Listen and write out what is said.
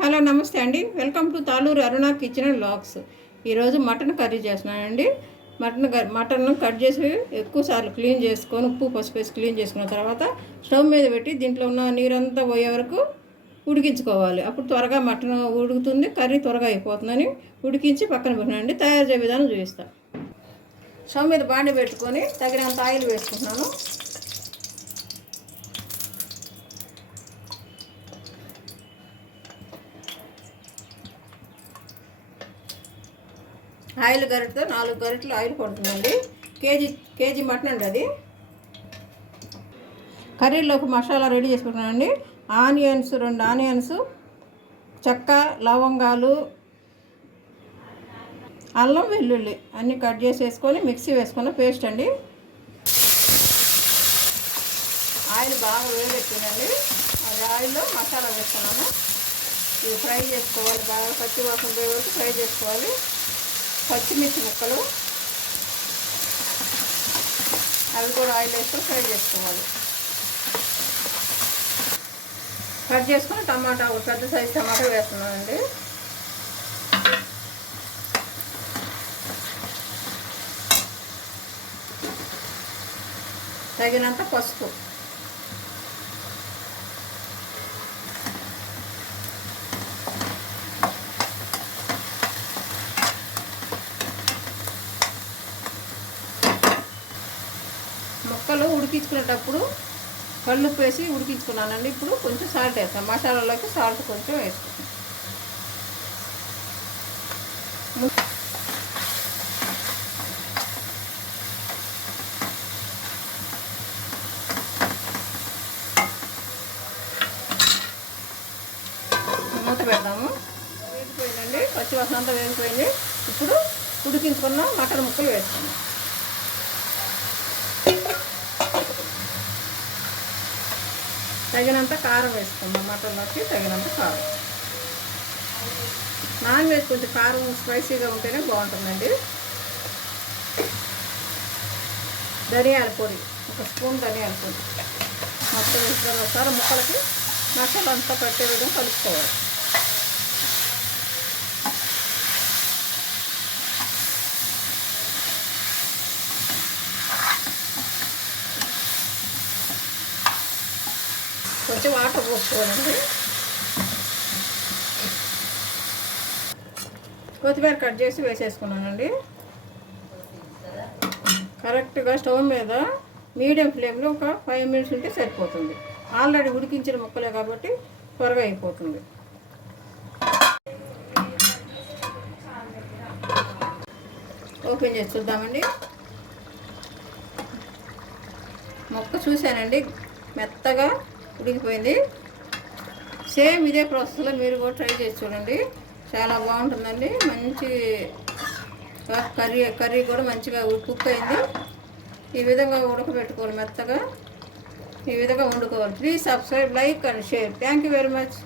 Hello నమస్తే అండి. Welcome to Taluru Aruna kitchen and vlogs. ఈరోజు మటన్ కర్రీ చేస్తున్నానండి. మటన్ కట్ చేసి ఎక్కువ సార్లు క్లీన్ చేసుకొని ఉప్పు పసుపు వేసి క్లీన్ చేసుకున్న తర్వాత స్టవ్ మీద పెట్టి దీంట్లో ఉన్న నీరంతా పోయే వరకు ఉడికించుకోవాలి. అప్పుడు త్వరగా మటన్ ఉడుకుతుంది, కర్రీ త్వరగా అయిపోతుందని ఉడికించి పక్కన పెట్టినండి. తయారు చేసే విధానం చూపిస్తాను. స్టవ్ మీద బాండి పెట్టుకొని తగినంత ఆయిల్ వేసుకుంటున్నాను. ఆయిల్ గరిటతో 4 గరిటెలు ఆయిల్ పడుతుందండి. కేజీ మటన్ అండి అది. కర్రీలోకి మసాలా రెడీ చేసుకుంటున్నానండి. ఆనియన్స్ 2 ఆనియన్స్, చెక్క లవంగాలు, అల్లం వెల్లుల్లి అన్నీ కట్ చేసి వేసుకొని మిక్సీ వేసుకున్న పేస్ట్ అండి. ఆయిల్ బాగా వేడెక్కిందండి. అది ఆయిల్లో మసాలా వేసుకున్నాను. ఇది ఫ్రై చేసుకోవాలి, బాగా పచ్చి వాసన పోయే వరకు ఫ్రై చేసుకోవాలి. పచ్చిమిర్చి ముక్కలు అవి కూడా ఆయిల్ వేసుకొని ఫ్రై చేసుకోవాలి. కట్ చేసుకొని టమాటా, పెద్ద సైజు టమాటా వేస్తున్నానండి. తగినంత పసుపు, ముక్కలు ఉడికించుకునేటప్పుడు కల్లుప్పు వేసి ఉడికించుకున్నానండి. ఇప్పుడు కొంచెం సాల్ట్ వేస్తాను. మసాలాలోకి సాల్ట్ కొంచెం వేసుకుంటాను. మూత పెడదాము. వేగిపోయిందండి, పచ్చివాసన అంతా వేగిపోయింది. ఇప్పుడు ఉడికించుకున్న మటన్ ముక్కలు వేస్తాము. తగినంత కారం వేసుకోండి. మటన్లోకి తగినంత కారం. నాన్ వెజ్ కొంచెం కారం స్పైసీగా ఉంటేనే బాగుంటుందండి. ధనియాల పొడి 1 స్పూన్ ధనియాల పొడి మొత్తం వేసుకొని ఒకసారి ముక్కలకి మసాలా అంతా పట్టే విధంగా కలుపుకోవాలి. కొంచెం వాటర్ పోసుకోవాలండి. కొత్తిమీర కట్ చేసి వేసేసుకున్నానండి. కరెక్ట్గా స్టవ్ మీద మీడియం ఫ్లేమ్లో ఒక 5 మినిట్స్ ఉంటే సరిపోతుంది. ఆల్రెడీ ఉడికించిన ముక్కలే కాబట్టి త్వరగా అయిపోతుంది. ఓపెన్ చేసి చూద్దామండి. ముక్క చూశానండి, మెత్తగా ఉడికిపోయింది. సేమ్ ఇదే ప్రాసెస్లో మీరు కూడా ట్రై చేసి చూడండి. చాలా బాగుంటుందండి. మంచి కర్రీ కూడా మంచిగా కుక్ అయింది. ఈ విధంగా ఉడకబెట్టుకోవాలి మెత్తగా. ఈ విధంగా వండుకోవాలి. Please subscribe, like and share. Thank you very much.